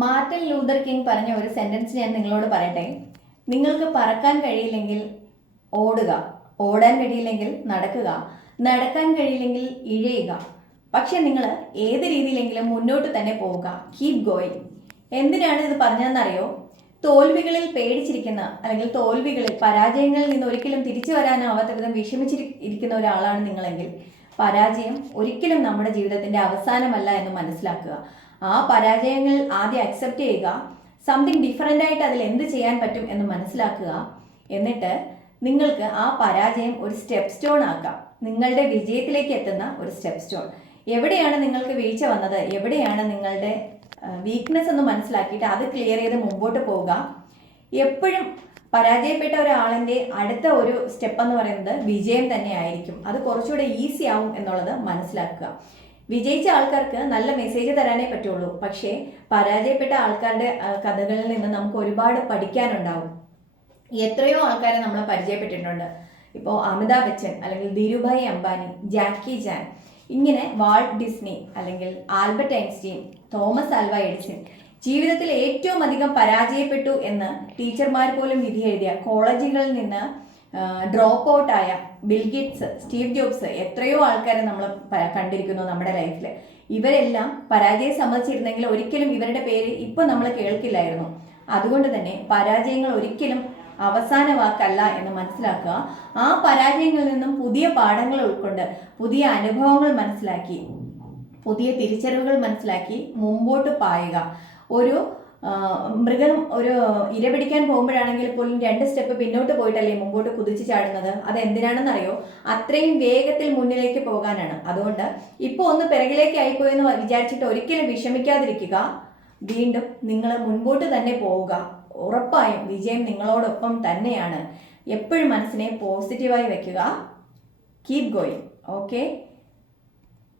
Martin Luther king പറഞ്ഞ ഒരു sentence ഞാൻ നിങ്ങളോട് പറയട്ടെ. നിങ്ങൾക്ക് പറക്കാൻ കഴിയില്ലെങ്കിൽ ഓടുക, ഓടാൻ കഴിയില്ലെങ്കിൽ നടക്കുക, നടക്കാൻ കഴിയില്ലെങ്കിൽ ഇഴയുക. പക്ഷെ നിങ്ങൾ ഏത് രീതിയിലെങ്കിലും മുന്നോട്ട് തന്നെ പോവുക. Keep going. എന്തിനാണ് ഇത് പറഞ്ഞതെന്നറിയോ? തോൽവികളിൽ പേടിച്ചിരിക്കുന്ന അല്ലെങ്കിൽ തോൽവികളിൽ പരാജയങ്ങളിൽ നിന്ന് ഒരിക്കലും തിരിച്ചു വരാനാവാത്ത വിധം വിഷമിച്ചിരിക്കുന്ന ഒരാളാണ് നിങ്ങളെങ്കിൽ പരാജയം ഒരിക്കലും നമ്മുടെ ജീവിതത്തിന്റെ അവസാനമല്ല എന്ന് മനസ്സിലാക്കുക. ആ പരാജയങ്ങൾ ആദ്യം അക്സെപ്റ്റ് ചെയ്യുക. സംതിങ് ഡിഫറെൻ്റ് ആയിട്ട് അതിൽ എന്ത് ചെയ്യാൻ പറ്റും എന്ന് മനസ്സിലാക്കുക. എന്നിട്ട് നിങ്ങൾക്ക് ആ പരാജയം ഒരു സ്റ്റെപ്പ് സ്റ്റോൺ ആക്കാം, നിങ്ങളുടെ വിജയത്തിലേക്ക് എത്തുന്ന ഒരു സ്റ്റെപ്പ് സ്റ്റോൺ. എവിടെയാണ് നിങ്ങൾക്ക് വീഴ്ച വന്നത്, എവിടെയാണ് നിങ്ങളുടെ വീക്ക്നെസ് എന്ന് മനസ്സിലാക്കിയിട്ട് അത് ക്ലിയർ ചെയ്ത് മുമ്പോട്ട് പോവുക. എപ്പോഴും പരാജയപ്പെട്ട ഒരാളിൻ്റെ അടുത്ത ഒരു സ്റ്റെപ്പ് എന്ന് പറയുന്നത് വിജയം തന്നെ ആയിരിക്കും. അത് കുറച്ചുകൂടെ ഈസി ആവും എന്നുള്ളത് മനസ്സിലാക്കുക. വിജയിച്ച ആൾക്കാർക്ക് നല്ല മെസ്സേജ് തരാനേ പറ്റുള്ളൂ. പക്ഷേ പരാജയപ്പെട്ട ആൾക്കാരുടെ കഥകളിൽ നിന്ന് നമുക്ക് ഒരുപാട് പഠിക്കാനുണ്ടാവും. എത്രയോ ആൾക്കാരെ നമ്മൾ പരിചയപ്പെട്ടിട്ടുണ്ട്. ഇപ്പോൾ അമിതാഭ് ബച്ചൻ അല്ലെങ്കിൽ ധീരുഭായ് അംബാനി, ജാക്കി ചാൻ, ഇങ്ങനെ വാൾട്ട് ഡിസ്നി അല്ലെങ്കിൽ Albert Einstein, Thomas Alva Edison ജീവിതത്തിൽ ഏറ്റവും അധികം പരാജയപ്പെട്ടു എന്ന് ടീച്ചർമാർ പോലും വിധി എഴുതിയ, കോളേജുകളിൽ നിന്ന് ഡ്രോപ്പ് ഔട്ടായ ബിൽഗേറ്റ്സ്, സ്റ്റീവ് ജോബ്സ്, എത്രയോ ആൾക്കാരെ നമ്മൾ കണ്ടിരിക്കുന്നു നമ്മുടെ ലൈഫിൽ. ഇവരെല്ലാം പരാജയം സമ്മതിച്ചിരുന്നെങ്കിൽ ഒരിക്കലും ഇവരുടെ പേര് ഇപ്പൊ നമ്മൾ കേൾക്കില്ലായിരുന്നു. അതുകൊണ്ട് തന്നെ പരാജയങ്ങൾ ഒരിക്കലും അവസാന വാക്കല്ല എന്ന് മനസ്സിലാക്കുക. ആ പരാജയങ്ങളിൽ നിന്നും പുതിയ പാഠങ്ങൾ ഉൾക്കൊണ്ട് പുതിയ അനുഭവങ്ങൾ മനസ്സിലാക്കി പുതിയ തിരിച്ചറിവുകൾ മനസ്സിലാക്കി മുമ്പോട്ട് പായുക. ഒരു മൃഗം ഒരു ഇര പിടിക്കാൻ പോകുമ്പോഴാണെങ്കിൽ പോലും 2 സ്റ്റെപ്പ് പിന്നോട്ട് പോയിട്ടല്ലേ മുമ്പോട്ട് കുതിച്ചു ചാടുന്നത്. അത് എന്തിനാണെന്നറിയോ? അത്രയും വേഗത്തിൽ മുന്നിലേക്ക് പോകാനാണ്. അതുകൊണ്ട് ഇപ്പോൾ ഒന്ന് പിറകിലേക്ക് ആയിപ്പോയെന്ന് വിചാരിച്ചിട്ട് ഒരിക്കലും വിഷമിക്കാതിരിക്കുക. വീണ്ടും നിങ്ങൾ മുൻപോട്ട് തന്നെ പോവുക. ഉറപ്പായും വിജയം നിങ്ങളോടൊപ്പം തന്നെയാണ്. എപ്പോഴും മനസ്സിനെ പോസിറ്റീവായി വെക്കുക. Keep going. ഓക്കെ.